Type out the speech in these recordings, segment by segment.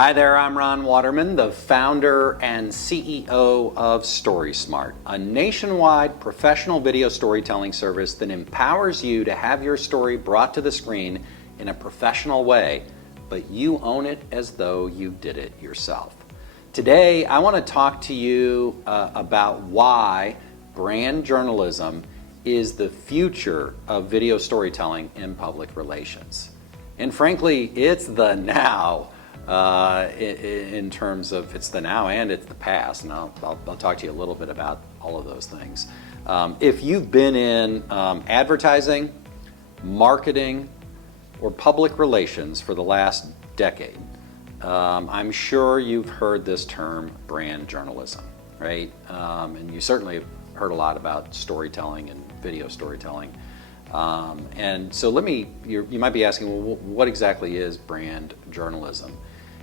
Hi there, I'm Ron Watermon, the founder and CEO of StorySMART, a nationwide professional video storytelling service that empowers you to have your story brought to the screen in a professional way, but you own it as though you did it yourself. Today, I want to talk to you about why brand journalism is the future of video storytelling in public relations. And frankly, it's the now. In terms of it's the now and it's the past, and I'll talk to you a little bit about all of those things. If you've been in advertising, marketing, or public relations for the last decade, I'm sure you've heard this term brand journalism, right? And you certainly have heard a lot about storytelling and video storytelling. And so you might be asking, well, what exactly is brand journalism?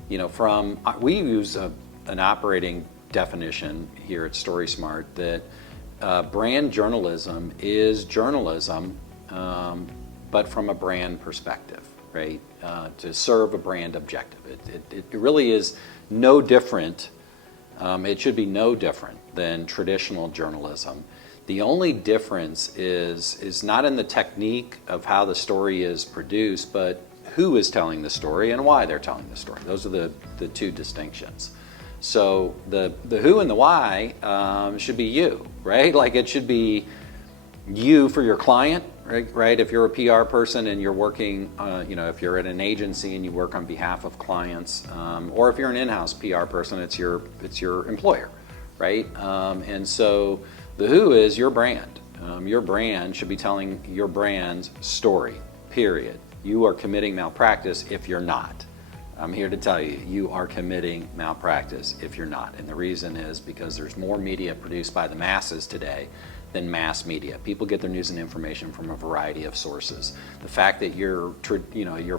You know, we use an operating definition here at StorySMART that brand journalism is journalism, but from a brand perspective, right? To serve a brand objective. It really is no different, it should be no different than traditional journalism. The only difference is not in the technique of how the story is produced, but who is telling the story and why they're telling the story. Those are the two distinctions. So the who and the why should be you, right? Like it should be you for your client, right? If you're a PR person and you're working, if you're at an agency and you work on behalf of clients, or if you're an in-house PR person, it's your employer, right? And so the who is your brand. Your brand should be telling your brand's story, period. You are committing malpractice if you're not. I'm here to tell you, you are committing malpractice if you're not. And the reason is because there's more media produced by the masses today than mass media. People get their news and information from a variety of sources. The fact that you're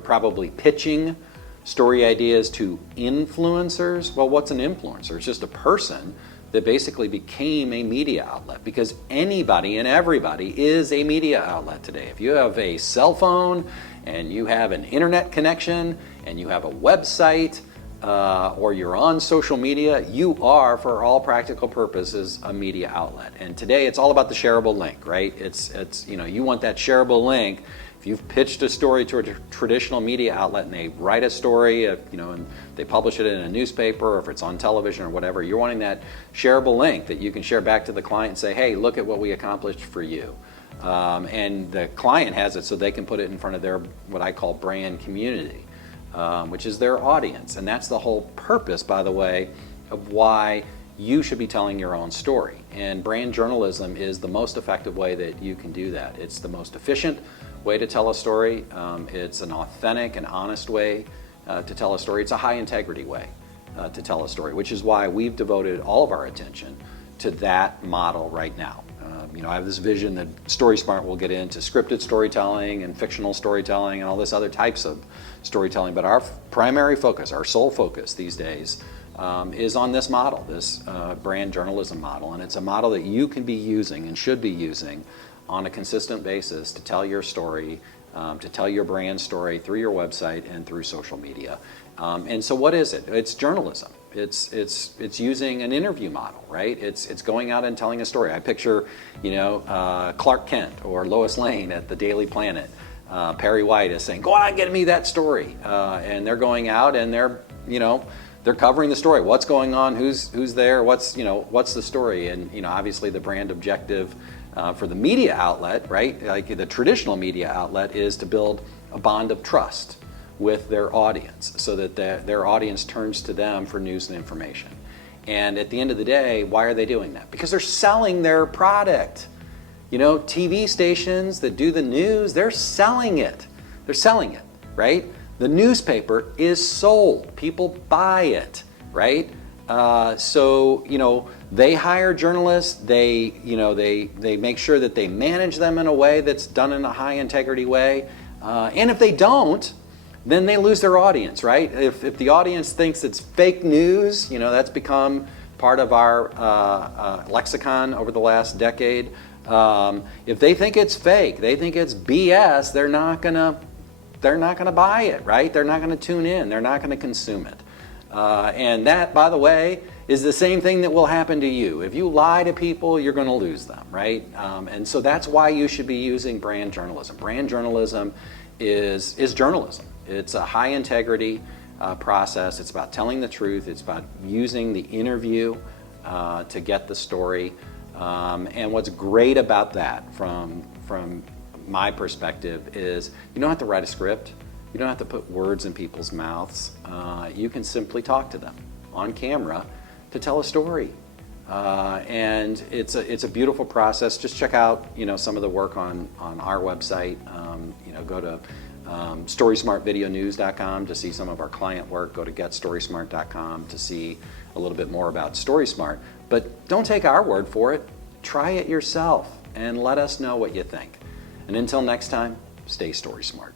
probably pitching story ideas to influencers, well, what's an influencer? It's just a person that basically became a media outlet, because anybody and everybody is a media outlet today. If you have a cell phone and you have an internet connection and you have a website or you're on social media, you are, for all practical purposes, a media outlet. And today it's all about the shareable link, right? It's you want that shareable link. If you've pitched a story to a traditional media outlet and they write a story, and they publish it in a newspaper, or if it's on television or whatever, you're wanting that shareable link that you can share back to the client and say, hey, look at what we accomplished for you. And the client has it so they can put it in front of their, what I call, brand community, which is their audience. And that's the whole purpose, by the way, of why you should be telling your own story. And brand journalism is the most effective way that you can do that. It's the most efficient way to tell a story. It's an authentic and honest way to tell a story. It's a high integrity way to tell a story, which is why we've devoted all of our attention to that model right now. I have this vision that StorySMART will get into scripted storytelling and fictional storytelling and all this other types of storytelling, but our primary focus, our sole focus these days, is on this model, this brand journalism model. And it's a model that you can be using and should be using on a consistent basis to tell your story, to tell your brand story through your website and through social media. And so what is it? It's journalism. It's using an interview model, right? It's going out and telling a story. I picture, Clark Kent or Lois Lane at the Daily Planet. Perry White is saying, go on, get me that story. And they're going out and they're covering the story. What's going on? Who's there? What's the story? And obviously the brand objective for the media outlet, right? Like the traditional media outlet, is to build a bond of trust with their audience so that their audience turns to them for news and information. And at the end of the day, why are they doing that? Because they're selling their product. TV stations that do the news, they're selling it. They're selling it, right? The newspaper is sold. People buy it, right? So they hire journalists. They make sure that they manage them in a way that's done in a high integrity way. And if they don't, then they lose their audience, right? If the audience thinks it's fake news, that's become part of our lexicon over the last decade. If they think it's fake, they think it's BS, they're not gonna buy it, right? They're not gonna tune in, they're not gonna consume it. And that, by the way, is the same thing that will happen to you. If you lie to people, you're going to lose them, right? And so that's why you should be using brand journalism. Brand journalism is journalism. It's a high integrity process. It's about telling the truth. It's about using the interview to get the story. And what's great about that from my perspective is you don't have to write a script. You don't have to put words in people's mouths. You can simply talk to them on camera to tell a story. And it's a beautiful process. Just check out some of the work on our website. Go to StorySmartVideoNews.com to see some of our client work. Go to GetStorySmart.com to see a little bit more about StorySmart. But don't take our word for it. Try it yourself and let us know what you think. And until next time, stay StorySmart.